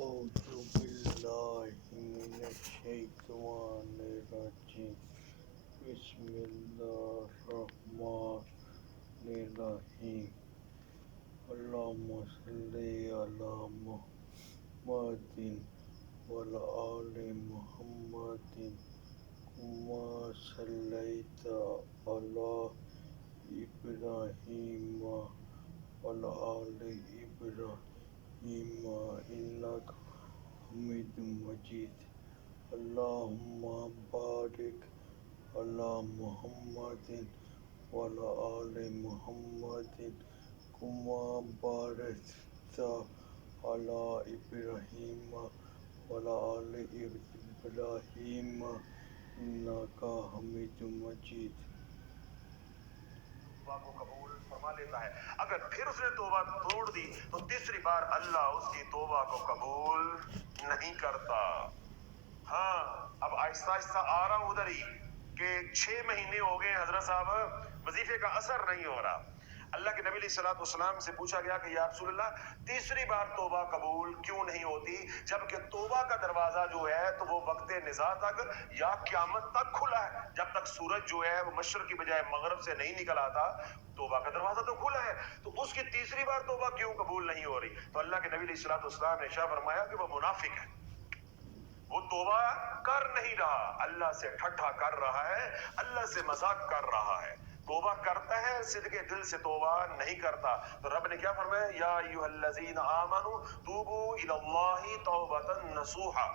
أعوذ بالله من الشيطان الرجيم بسم الله الرحمن الرحيم اللهم صل على محمد وعلى آل محمد كما صليت على إبراهيم وعلى آل إبراهيم إنك حميد مجيد اللهم بارك على محمد وعلى آل محمد كما باركت على إبراهيم وعلى آل إبراهيم إنك حميد مجيد۔ توبہ کو قبول فرما لیتا ہے۔ اگر پھر اس نے توبہ توڑ دی تو تیسری بار اللہ اس کی توبہ کو قبول نہیں کرتا۔ ہاں اب آہستہ آہستہ آ رہا ہوں ادھر ہی کہ 6 مہینے ہو گئے حضرت صاحب وظیفے کا اثر نہیں ہو رہا۔ اللہ کے نبی علیہ الصلوۃ والسلام سے پوچھا گیا کہ یا رسول اللہ تیسری بار توبہ قبول کیوں نہیں ہوتی جبکہ توبہ کا دروازہ جو ہے تو وہ وقت نزاع تک یا قیامت تک کھلا ہے، جب تک سورج جو ہے وہ مشرق کی بجائے مغرب سے نہیں نکل آتا توبہ کا دروازہ تو کھلا ہے، تو اس کی تیسری بار توبہ کیوں قبول نہیں ہو رہی؟ تو اللہ کے نبی علیہ الصلوۃ والسلام نے ارشاد فرمایا کہ وہ منافق ہے، وہ توبہ کر نہیں رہا، اللہ سے ٹھٹھا کر رہا ہے، اللہ سے مذاق کر رہا ہے، توبہ کرتا ہے صدق دل سے توبہ نہیں کرتا۔ تو رب نے کیا فرمایا یا ایھا الذین آمنوا توبوا الی اللہ توبۃ نصوحا،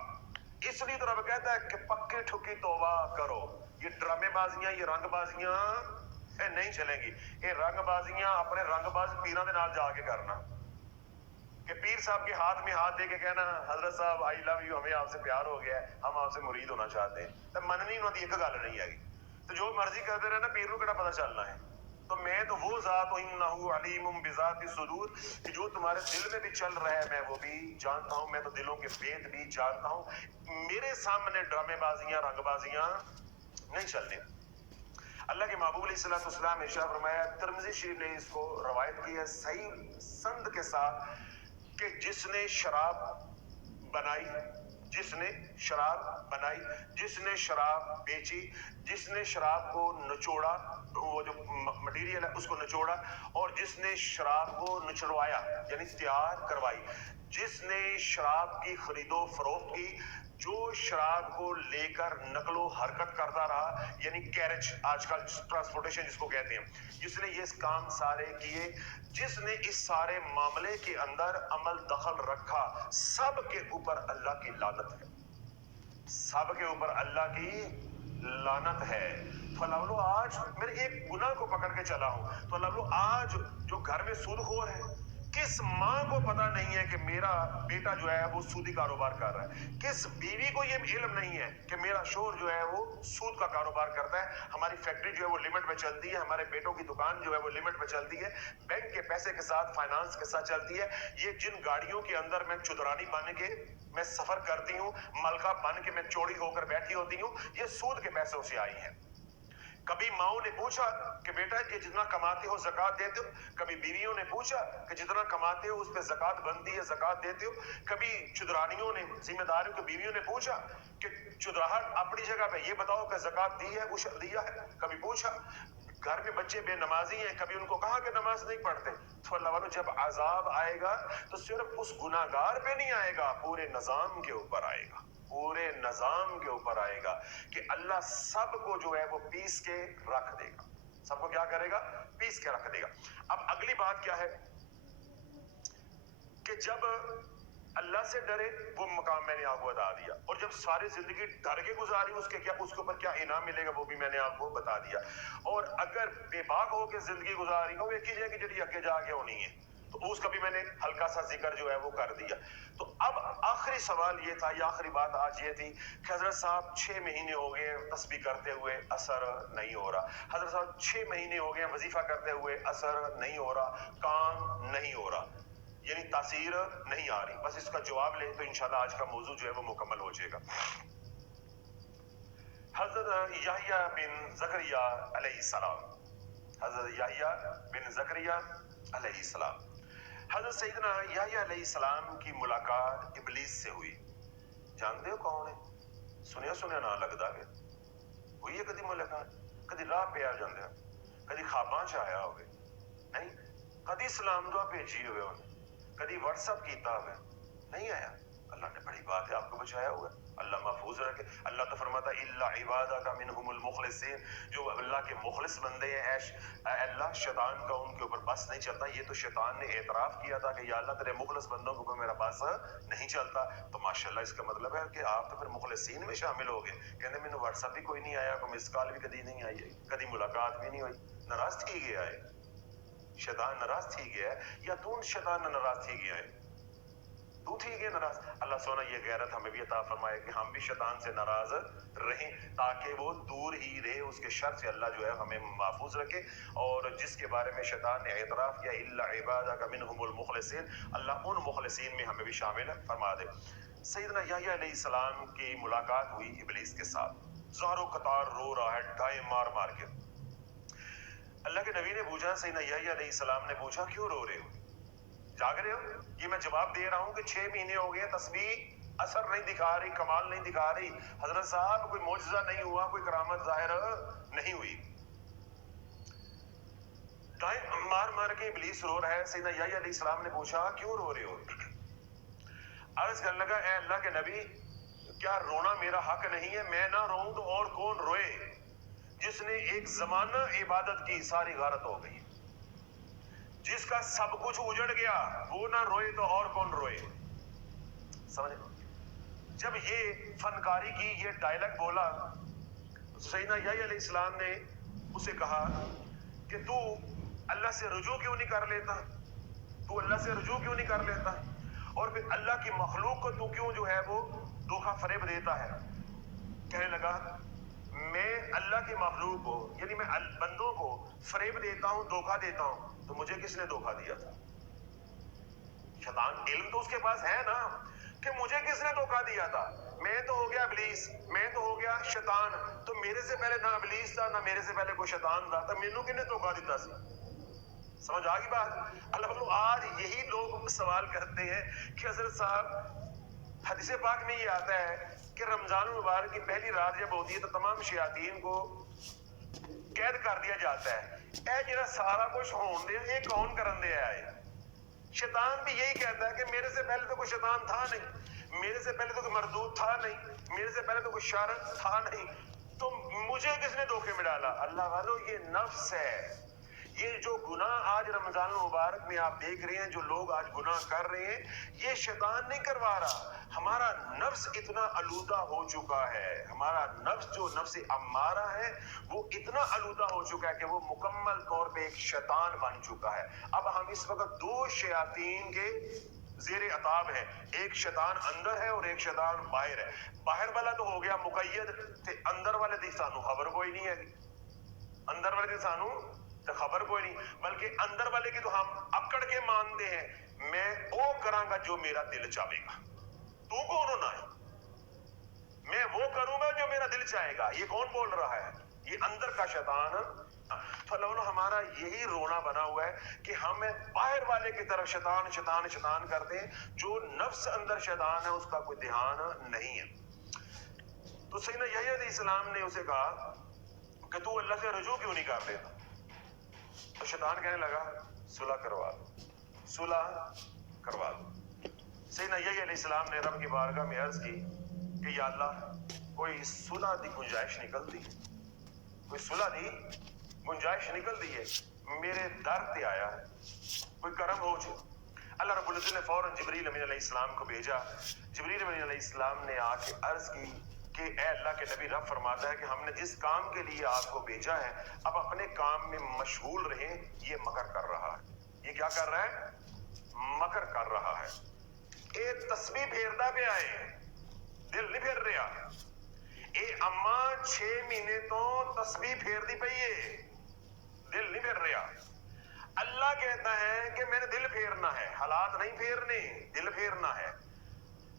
اس لیے تو رب کہتا ہے کہ پکی ٹھکی توبہ کرو۔ یہ ڈرامے بازیاں یہ رنگ بازیاں نہیں چلیں گی، یہ رنگ بازیاں اپنے رنگ باز پیراں دے نال جا کے کرنا کہ پیر صاحب کے ہاتھ میں ہاتھ دے کے کہنا حضرت صاحب آئی لو یو، ہمیں آپ سے پیار ہو گیا ہے، ہم آپ سے مرید ہونا چاہتے ہیں، تو مننی انہوں کی ایک گل نہیں ہے گی، تو جو مرضی کرتے رہنا پیر نو کہڑا پتہ چلنا ہے۔ تو میں تو وہ ذات ہوں انہ علیم بذات الصدور کہ جو تمہارے دل میں بھی چل رہا ہے میں وہ بھی جانتا ہوں، میں تو دلوں کے بھید بھی جانتا ہوں، میرے سامنے ڈرامے بازیاں رنگ بازیاں نہیں چلنے۔ اللہ کے محبوب علیہ الصلوۃ والسلام نے ارشاد فرمایا، ترمذی شریف نے اس کو روایت کی ہے صحیح سند کے ساتھ کہ جس نے شراب بنائی، جس نے شراب بنائی، جس نے شراب بیچی، جس نے شراب کو نچوڑا، وہ جو مٹیریل ہے اس کو نچوڑا، اور جس نے شراب کو نچڑوایا یعنی تیار کروائی، جس نے شراب کی خرید و فروخت کی، جو شراب کو لے کر نقل و حرکت کرتا رہا یعنی کیریج آج کل ٹرانسپورٹیشن جس کو کہتے ہیں، جس نے یہ کام سارے کیے، جس نے اس سارے معاملے کے اندر عمل دخل رکھا، سب کے اوپر اللہ کی لعنت ہے، سب کے اوپر اللہ کی لعنت ہے۔ تو اللہ والو آج میرے ایک گناہ کو پکڑ کے چلا ہوں، تو اللہ والو آج جو گھر میں سود خور ہے، کس ماں کو پتا نہیں ہے کہ میرا بیٹا جو ہے وہ سودی کاروبار کر رہا ہے، کس بیوی کو یہ علم نہیں ہے کہ میرا شوہر جو ہے وہ سود کا کاروبار کرتا ہے، ہماری فیکٹری جو ہے وہ لمٹ میں چلتی ہے، ہمارے بیٹوں کی دکان جو ہے وہ لمٹ میں چلتی ہے، بینک کے پیسے کے ساتھ فائنانس کے ساتھ چلتی ہے، یہ جن گاڑیوں کے اندر میں چودرانی بن کے میں سفر کرتی ہوں، ملکہ بن کے میں چوڑی ہو کر بیٹھی ہوتی ہوں، یہ سود کے پیسوں سے آئی ہیں۔ کبھی ماؤں نے پوچھا کہ بیٹا کہ جتنا کماتے ہو زکوٰۃ دیتے ہو، کبھی بیویوں نے پوچھا کہ جتنا کماتے ہو اس پہ زکوٰۃ بنتی ہے زکوٰۃ دیتے ہو، کبھی چودرانیوں نے ذمہ داریوں کے بیویوں نے پوچھا کہ چودراہٹ اپنی جگہ پہ یہ بتاؤ کہ زکوٰۃ دی ہے عشر دیا ہے، کبھی پوچھا گھر میں بچے بے نمازی ہیں، کبھی ان کو کہا کہ نماز نہیں پڑھتے۔ تو اللہ والو جب عذاب آئے گا تو صرف اس گناہگار پہ نہیں آئے گا، پورے نظام کے اوپر آئے گا، پورے نظام کے اوپر آئے گا کہ اللہ سب کو جو ہے وہ پیس کے رکھ دے گا، سب کو کیا کرے گا؟ پیس کے رکھ دے گا۔ اب اگلی بات کیا ہے کہ جب اللہ سے ڈرے وہ مقام میں نے آپ کو بتا دیا، اور جب ساری زندگی ڈر کے گزاری اس کے اوپر کیا انعام ملے گا وہ بھی میں نے آپ کو بتا دیا، اور اگر بے باک ہو کے زندگی گزاری ہو ایک ہی جگہ کی جڑی اگے جا کے ہونی ہے تو اس کا بھی میں نے ہلکا سا ذکر جو ہے وہ کر دیا۔ تو اب آخری سوال یہ تھا، یہ آخری بات آج یہ تھی کہ حضرت صاحب 6 مہینے ہو گئے تسبیح کرتے ہوئے اثر نہیں ہو رہا، حضرت صاحب 6 مہینے ہو گئے وظیفہ کرتے ہوئے اثر نہیں ہو رہا، کام نہیں ہو رہا، یعنی تاثیر نہیں آ رہی۔ بس اس کا جواب لیں تو انشاءاللہ آج کا موضوع جو ہے وہ مکمل ہو جائے گا۔ حضرت یحییٰ بن زکریا علیہ السلام، حضرت یحییٰ بن زکریا علیہ السلام حضرت سیدنا یحییٰ علیہ السلام کی ملاقات ابلیس سے ہوئی. جانتے ہو کون ہے؟ سنیا نہ لگتا ہے. ہوئی ہے کدی ملاقات؟ کدی راہ پہ آ جاندے ہو؟ کدی خواباں چ آیا ہوئے؟ نہیں. کدی سلام دعا بھیجی ہوئے انہیں؟ کدی واٹس ایپ کیتا ہوئے؟ نہیں آیا. اللہ نے بڑی بات ہے آپ کو بچایا ہوا ہے. اللہ محفوظ رکھے. اللہ تو فرماتا ہے الا عبادک منہم المخلصین، جو اللہ کے مخلص بندے ہیں اے اللہ شیطان کا ان کے اوپر بس نہیں چلتا. یہ تو شیطان نے اعتراف کیا تھا کہ یا اللہ تیرے مخلص بندوں کے اوپر میرا بس نہیں چلتا. تو ماشاءاللہ اس کا مطلب ہے کہ آپ تو پھر مخلصین میں شامل ہو گئے. کہنے مینوں واٹس ایپ بھی کوئی نہیں آیا، کوئی مس کال بھی کدی نہیں آئی ہے، کدی ملاقات بھی نہیں ہوئی. ناراض تھی گیا ہے شیطان، ناراض تھی گیا ہے یا تو شیطان ناراض تھی گیا ہے؟ تو تھی گیا ناراض. اللہ سونا یہ غیرت ہمیں بھی عطا فرمائے کہ ہم بھی شیطان سے ناراض رہیں تاکہ وہ دور ہی رہے، اس کے شر سے اللہ جو ہے ہمیں محفوظ رکھے. اور جس کے بارے میں شیطان نے اعتراف کیا الا عبادک منہم المخلصین، اللہ ان مخلصین میں ہمیں بھی شامل فرما دے. سیدنا یحییٰ علیہ السلام کی ملاقات ہوئی ابلیس کے ساتھ. زارو قطار رو رہا ہے ڈائیں مار مار کے. اللہ کے نبی نے پوچھا، سیدنا یحییٰ علیہ السلام نے پوچھا کیوں رو رہے ہو؟ جاگ رہے ہو؟ یہ میں جواب دے رہا ہوں کہ 6 مہینے ہو گئے تسبیح اثر نہیں دکھا رہی، کمال نہیں دکھا رہی. حضرت صاحب کوئی معجزہ نہیں ہوا، کوئی کرامت ظاہر نہیں ہوئی. ٹائم مار مار کے ابلیس رو رہا ہے. سیدنا یحییٰ علیہ السلام نے پوچھا کیوں رو رہے ہو؟ عرض کرنے لگا اے اللہ کے نبی کیا رونا میرا حق نہیں ہے؟ میں نہ روؤں تو اور کون روئے؟ جس نے ایک زمانہ عبادت کی ساری غارت ہو گئی، جس کا سب کچھ اجڑ گیا، وہ نہ روئے تو اور کون روئے؟ سمجھے؟ جب یہ فنکاری کی یہ ڈائلاگ بولا تو سیدنا یحییٰ علیہ السلام نے اسے کہا کہ تو اللہ سے رجوع کیوں نہیں کر لیتا؟ تو اللہ سے رجوع کیوں نہیں کر لیتا؟ اور پھر اللہ کی مخلوق کو تو کیوں جو ہے وہ دھوکہ فریب دیتا ہے؟ کہنے لگا میں اللہ کی مخلوق کو یعنی میں بندوں کو فریب دیتا ہوں، دھوکہ دیتا ہوں، تو مجھے کس نے دھوکہ دیا تھا؟ شیطان. علم تو اس کے پاس ہے نا کہ مجھے کس نے دھوکہ دیا تھا. میں تو ہو گیا ابلیس، میں تو ہو گیا شیطان، تو میرے سے پہلے نہ ابلیس تھا نہ میرے سے پہلے کوئی شیطان تھا، تو مینوں کنے دھوکہ دیتا سی؟ سمجھ آ گئی بات؟ اللہ بولو آج یہی لوگ سوال کرتے ہیں کہ حضرت صاحب حدیث پاک میں یہ آتا ہے کہ رمضان المبارک کی پہلی رات جب ہوتی ہے تو تمام شیاطین کو قید کر دیا جاتا ہے. اے جڑا سارا کچھ ہون دے یہ کون کرن دے آئے؟ شیطان بھی یہی کہتا ہے کہ میرے سے پہلے تو کوئی شیطان تھا نہیں، میرے سے پہلے تو کوئی مردود تھا نہیں، میرے سے پہلے تو کوئی شر تھا نہیں، تو مجھے کس نے دھوکے میں ڈالا؟ اللہ والو یہ نفس ہے. یہ جو گناہ آج رمضان المبارک میں آپ دیکھ رہے ہیں، جو لوگ آج گناہ کر رہے ہیں، یہ شیطان نہیں کروا رہا. ہمارا نفس اتنا آلودہ ہو چکا ہے، ہمارا نفس جو نفس امارہ ہے وہ اتنا آلودہ ہو چکا ہے کہ وہ مکمل طور پہ ایک شیطان بن چکا ہے. اب ہم اس وقت 2 شیاطین کے زیر عطاب ہے، ایک شیطان اندر ہے اور ایک شیطان باہر ہے. باہر والا تو ہو گیا مقید تے اندر والے دی سانو خبر کوئی نہیں ہے. اندر والے دی سانو تو خبر کوئی نہیں، بلکہ اندر والے کی تو ہم اکڑ کے مانتے ہیں. میں وہ کراں گا جو میرا دل چاہے گا. تو کون ہونا ہے؟ میں وہ کروں گا جو میرا دل چاہے گا. یہ کون بول رہا ہے؟ یہ اندر کا شیطان. تو اللہ ہمارا یہی رونا بنا ہوا ہے کہ ہم باہر والے کی طرف شیطان شیطان شیطان کرتے ہیں، جو نفس اندر شیطان ہے اس کا کوئی دھیان نہیں ہے. تو سیدنا یحییٰ علیہ السلام نے اسے کہا کہ تو اللہ سے رجوع کیوں نہیں کر لیتا؟ تو شیطان کہنے لگا صلح کروا دو، صلح کروا دو. سیدنا یحییٰ علیہ السلام نے رب کی بارگاہ میں عرض کی کہ یا اللہ کوئی صلح دی گنجائش نکلتی، کوئی صلح دی گنجائش نکل دی ہے، میرے در تے آیا ہے، کوئی کرم ہو جو. اللہ رب العزت نے فوراً جبریل امین علیہ السلام کو بھیجا. جبریل امین علیہ السلام نے آ کے عرض کی کہ اے اللہ کے نبی رب فرماتا ہے کہ ہم نے جس کام کے لیے آپ کو بھیجا ہے اب اپنے کام میں مشغول رہیں. یہ مکر کر رہا ہے. یہ کیا کر رہا ہے؟ مکر کر رہا ہے. اے تسبیح پھیردا پہ آئے، دل نہیں پھیر رہا. اے اما 6 مہینے تو تسبیح پھیر دی پئی ہے، دل نہیں پھیر رہا. اللہ کہتا ہے کہ میں نے دل پھیرنا ہے، حالات نہیں پھیرنے، دل پھیرنا ہے.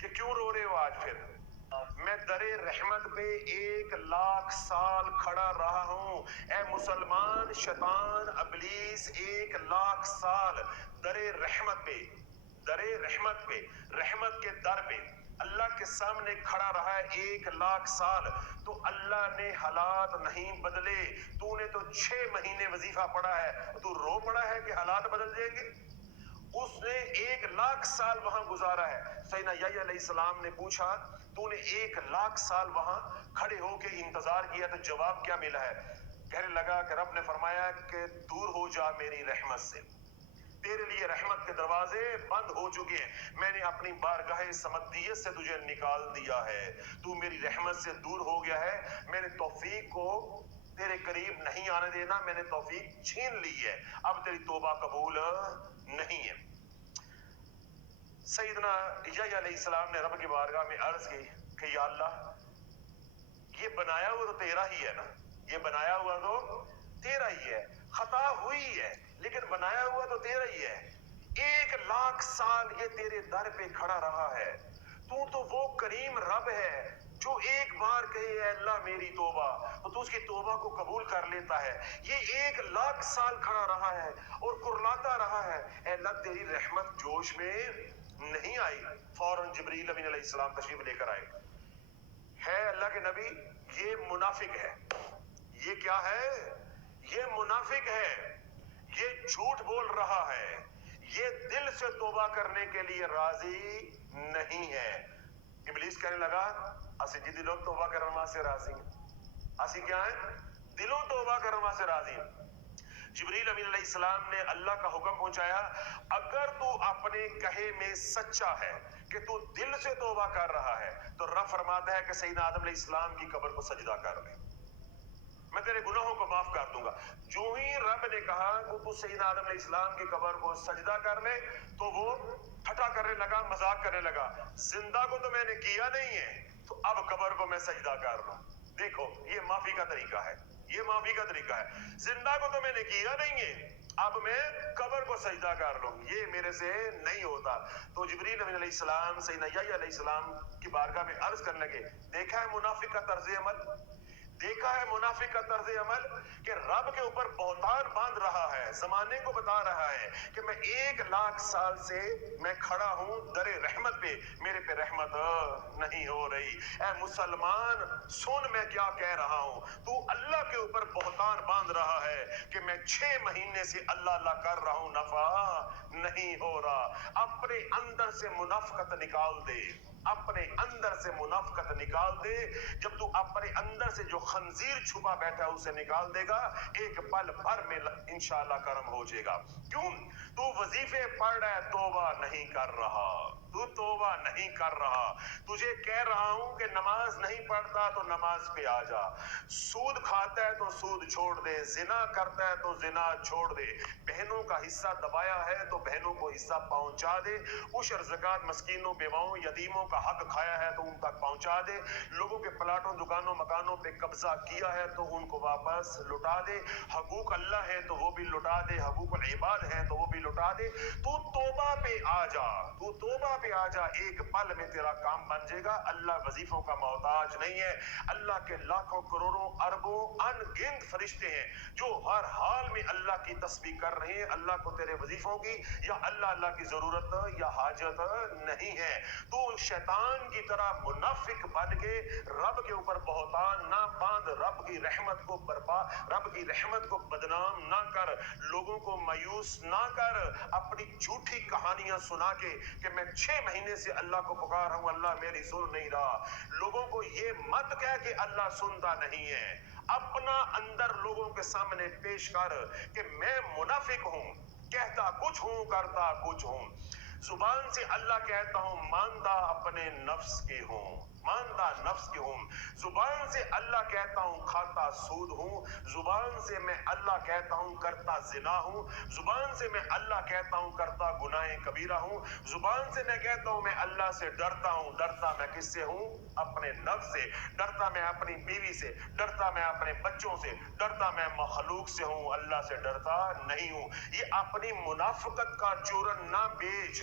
کہ کیوں رو رہے ہو آج پھر؟ میں درے رحمت پہ 1,00,000 سال کھڑا رہا ہوں۔ اے مسلمان، شیطان ابلیس 1,00,000 سال درے رحمت پہ، درے رحمت پہ، رحمت کے در پہ اللہ کے سامنے کھڑا رہا ہے 1,00,000 سال، تو اللہ نے حالات نہیں بدلے۔ تو نے تو 6 مہینے وظیفہ پڑھا ہے، تو رو پڑا ہے کہ حالات بدل جائیں گے؟ اس نے 1,00,000 سال وہاں گزارا ہے۔ سیدنا یحییٰ علیہ السلام نے پوچھا تو نے 1,00,000 سال وہاں کھڑے ہو کے انتظار کیا تو جواب کیا ملا ہے؟ کہنے لگا کہ رب نے فرمایا کہ دور ہو جا میری رحمت سے، تیرے لیے رحمت کے دروازے بند ہو چکے ہیں، میں نے اپنی بارگاہ سمدیت سے تجھے نکال دیا ہے، تو میری رحمت سے دور ہو گیا ہے، میں نے توفیق کو تیرے قریب نہیں آنے دینا، میں نے توفیق چھین لی ہے، اب تیری توبہ قبول نہیں ہے۔ سیدنا یحییٰ علیہ السلام نے رب کی بارگاہ میں عرض کی کہ یا اللہ، یہ بنایا ہوا تو تیرا ہی ہے نا، یہ بنایا ہوا تو تیرا ہی ہے، خطا ہوئی ہے لیکن بنایا ہوا تو تیرا ہی ہے۔ 1,00,000 سال یہ تیرے در پہ کھڑا رہا ہے، تو وہ کریم رب ہے جو ایک بار کہے اے اللہ میری توبہ تو اس کی توبہ کو قبول کر لیتا ہے۔ یہ 1,00,000 سال کھڑا رہا ہے اور کرلاتا رہا ہے اے اللہ تیری رحمت جوش میں نہیں آئی۔ فوراً جبریل امین علیہ السلام تشریف لے کر آئے۔ ہے اللہ کے نبی، یہ منافق ہے۔ یہ کیا ہے؟ یہ منافق ہے، یہ جھوٹ بول رہا ہے، یہ دل سے توبہ کرنے کے لیے راضی نہیں ہے۔ ابلیس کہنے لگا اسی جی دلوں توبہ کرنے سے راضی ہیں، اسی کیا ہیں؟ دلوں توبہ کرنے سے راضی ہیں۔ جبریل امین علیہ السلام نے اللہ کا حکم پہنچایا اگر تو اپنے کہے میں سچا ہے کہ تو دل سے توبہ کر رہا ہے تو رب فرماتا ہے کہ سیدنا آدم علیہ السلام کی قبر کو سجدہ کر لے، میں تیرے گناہوں کو معاف کر دوں گا۔ جو ہی رب نے کہا کہ تو سیدنا آدم علیہ السلام کی قبر کو سجدہ کر لے تو وہ ٹھٹا کرنے لگا، مذاق کرنے لگا، زندہ کو تو میں نے کیا نہیں ہے تو اب قبر کو میں سجدہ کر لوں۔ دیکھو یہ معافی کا طریقہ ہے، یہ معافی کا طریقہ ہے، زندہ کو تو میں نے کیا نہیں ہے اب میں قبر کو سجدہ کر لوں، یہ میرے سے نہیں ہوتا۔ تو جبریل امین علیہ السلام سیدنا یحییٰ علیہ السلام کی بارگاہ میں عرض کرنے لگے دیکھا ہے منافق کا طرز عمل، دیکھا ہے منافق کا طرز عمل کہ رب کے اوپر بہتان باندھ رہا ہے، زمانے کو بتا رہا ہے کہ میں 1,00,000 سال سے میں کھڑا ہوں در رحمت پہ، میرے پہ رحمت نہیں ہو رہی۔ اے مسلمان سن میں کیا کہہ رہا ہوں، تو اللہ کے اوپر بہتان باندھ رہا ہے کہ میں 6 مہینے سے اللہ اللہ کر رہا ہوں، نفع نہیں ہو رہا۔ اپنے اندر سے منافقت نکال دے، اپنے اندر سے منافقت نکال دے، جب تو اپنے اندر سے جو خنزیر چھپا بیٹھا ہے اسے نکال دے گا ایک پل بھر میں انشاءاللہ کرم ہو جائے گا۔ کیوں؟ تو وظیفے پڑھ رہا ہے توبہ نہیں کر رہا، تو توبہ نہیں کر رہا، تجھے کہہ رہا ہوں کہ نماز نہیں پڑھتا تو نماز پہ آ جا، سود کھاتا ہے تو سود چھوڑ دے، زنا کرتا ہے تو زنا چھوڑ دے، بہنوں کا حصہ دبایا ہے تو بہنوں کو حصہ پہنچا دے، عشر زکوٰۃ مسکینوں بیواؤں یتیموں کا حق کھایا ہے تو ان تک پہنچا دے، لوگوں کے پلاٹوں دکانوں مکانوں پہ قبضہ کیا ہے تو ان کو واپس لٹا دے، حقوق اللہ ہے تو وہ بھی لٹا دے، حقوق العباد ہیں تو وہ بھی لٹا دے۔ تو توبہ پہ آ جا، تو توبہ پہ آ جا، ایک پل میں تیرا کام بن جائے گا۔ اللہ وظیفوں کا محتاج نہیں ہے، اللہ کے لاکھوں کروڑوں اربوں ان گنت فرشتے ہیں جو ہر حال میں اللہ کی تسبیح کر رہے ہیں۔ اللہ کو تیرے وظیفوں کی یا اللہ کی ضرورت یا حاجت نہیں ہے۔ تو شیطان کی طرح منافق بن کے رب کے اوپر بہتان نہ باندھ، رب کی رحمت کو برباد، رب کی رحمت کو بدنام نہ کر، لوگوں کو مایوس نہ کر، اپنی جھوٹی کہانیاں سنا کے کہ میں 6 مہینے سے اللہ کو پکار رہا ہوں اللہ میری سن نہیں رہا۔ لوگوں کو یہ مت کہہ کہ اللہ سنتا نہیں ہے، اپنا اندر لوگوں کے سامنے پیش کر کہ میں منافق ہوں، کہتا کچھ ہوں کرتا کچھ ہوں، زبان سے اللہ کہتا ہوں ماندہ اپنے نفس کے ہوں، ماندہ نفس کے ہوں، زبان سے اللہ کہتا ہوں کھاتا سود ہوں، زبان سے میں اللہ کہتا ہوں کرتا زنا ہوں، زبان سے میں اللہ کہتا ہوں کرتا گناہ کبیرہ ہوں، زبان سے میں کہتا ہوں میں اللہ سے ڈرتا ہوں، ڈرتا میں کس سے ہوں؟ اپنے نفس سے، ڈرتا میں اپنی بیوی سے، ڈرتا میں اپنے بچوں سے، ڈرتا میں مخلوق سے ہوں، اللہ سے ڈرتا نہیں ہوں۔ یہ اپنی منافقت کا چورن نہ بیچ،